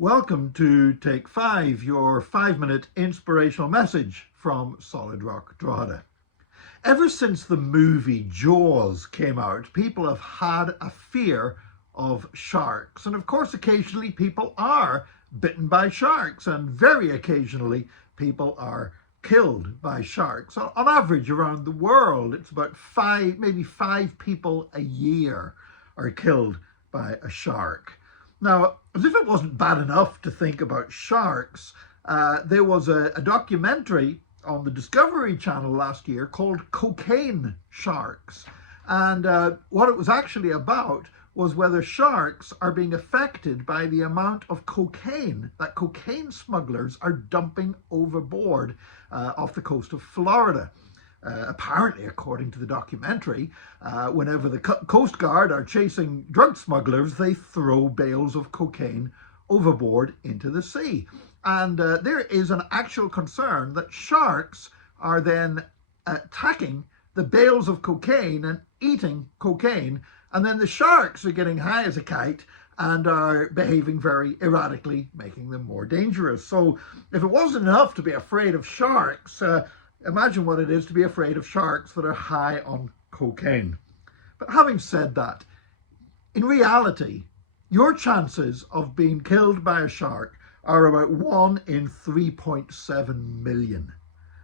Welcome to Take 5, your 5-minute inspirational message from Solid Rock Drogheda. Ever since the movie Jaws came out, people have had a fear of sharks. And of course, occasionally people are bitten by sharks, and very occasionally people are killed by sharks. On average, around the world, it's about maybe five people a year are killed by a shark. Now, as if it wasn't bad enough to think about sharks, there was a documentary on the Discovery Channel last year called Cocaine Sharks. And what it was actually about was whether sharks are being affected by the amount of cocaine that cocaine smugglers are dumping overboard off the coast of Florida. Apparently, according to the documentary, whenever the Coast Guard are chasing drug smugglers, they throw bales of cocaine overboard into the sea. And there is an actual concern that sharks are then attacking the bales of cocaine and eating cocaine, and then the sharks are getting high as a kite and are behaving very erratically, making them more dangerous. So if it wasn't enough to be afraid of sharks, imagine what it is to be afraid of sharks that are high on cocaine. But having said that, in reality, your chances of being killed by a shark are about 1 in 3.7 million.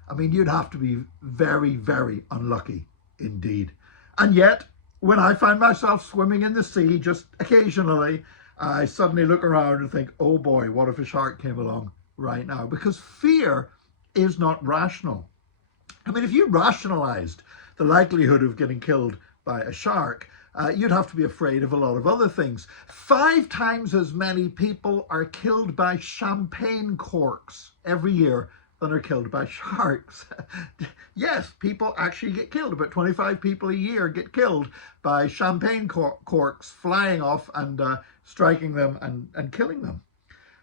I mean, you'd have to be very, very unlucky indeed. And yet, when I find myself swimming in the sea, just occasionally, I suddenly look around and think, oh boy, what if a shark came along right now? Because fear is not rational. I mean, if you rationalized the likelihood of getting killed by a shark, you'd have to be afraid of a lot of other things. 5 times as many people are killed by champagne corks every year than are killed by sharks. Yes, people actually get killed. About 25 people a year get killed by champagne corks flying off and striking them and killing them.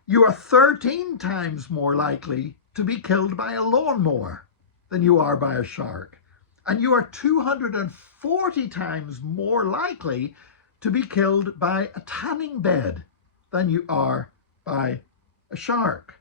You are 13 times more likely to be killed by a lawnmower than you are by a shark. And you are 240 times more likely to be killed by a tanning bed than you are by a shark,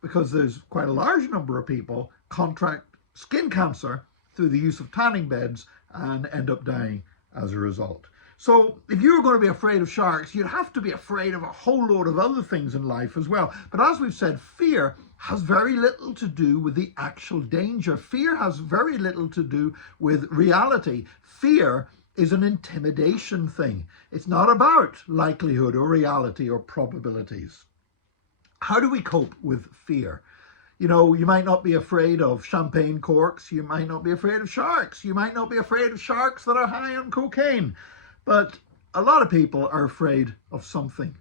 because there's quite a large number of people contract skin cancer through the use of tanning beds and end up dying as a result. So if you were going to be afraid of sharks, you'd have to be afraid of a whole load of other things in life as well. But as we've said, fear has very little to do with the actual danger. Fear has very little to do with reality. Fear is an intimidation thing. It's not about likelihood or reality or probabilities. How do we cope with fear? You know, you might not be afraid of champagne corks. You might not be afraid of sharks. You might not be afraid of sharks that are high on cocaine. But a lot of people are afraid of something.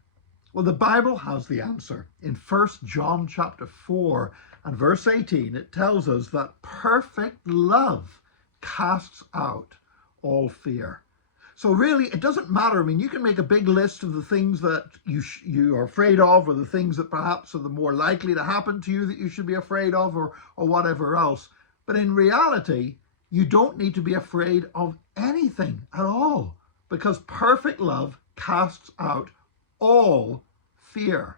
Well, the Bible has the answer. In 1 John chapter 4 and verse 18, it tells us that perfect love casts out all fear. So really, it doesn't matter. I mean, you can make a big list of the things that you are afraid of, or the things that perhaps are the more likely to happen to you that you should be afraid of, or whatever else. But in reality, you don't need to be afraid of anything at all, because perfect love casts out all fear.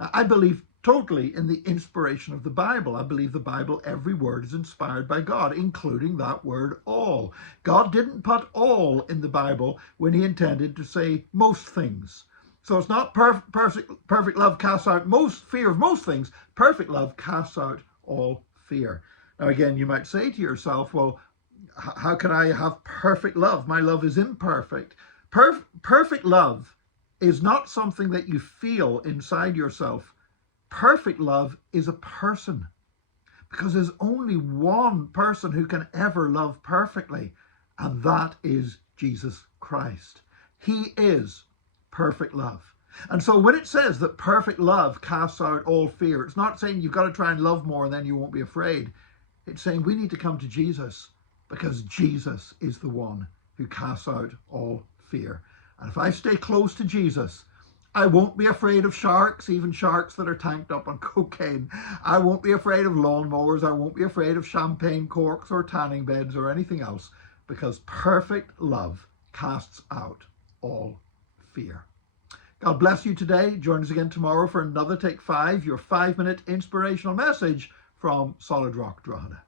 Now, I believe totally in the inspiration of the Bible. I believe the Bible, every word is inspired by God, including that word all. God didn't put all in the Bible when he intended to say most things. So it's not perfect love casts out most fear of most things. Perfect love casts out all fear. Now, again, you might say to yourself, well, how can I have perfect love? My love is imperfect. Perfect love is not something that you feel inside yourself. Perfect love is a person, because there's only one person who can ever love perfectly, and that is Jesus Christ. He is perfect love. And so when it says that perfect love casts out all fear, it's not saying you've got to try and love more and then you won't be afraid. It's saying we need to come to Jesus, because Jesus is the one who casts out all fear. And if I stay close to Jesus, I won't be afraid of sharks, even sharks that are tanked up on cocaine. I won't be afraid of lawnmowers. I won't be afraid of champagne corks or tanning beds or anything else, because perfect love casts out all fear. God bless you today. Join us again tomorrow for another Take 5, your 5-minute inspirational message from Solid Rock Drogheda.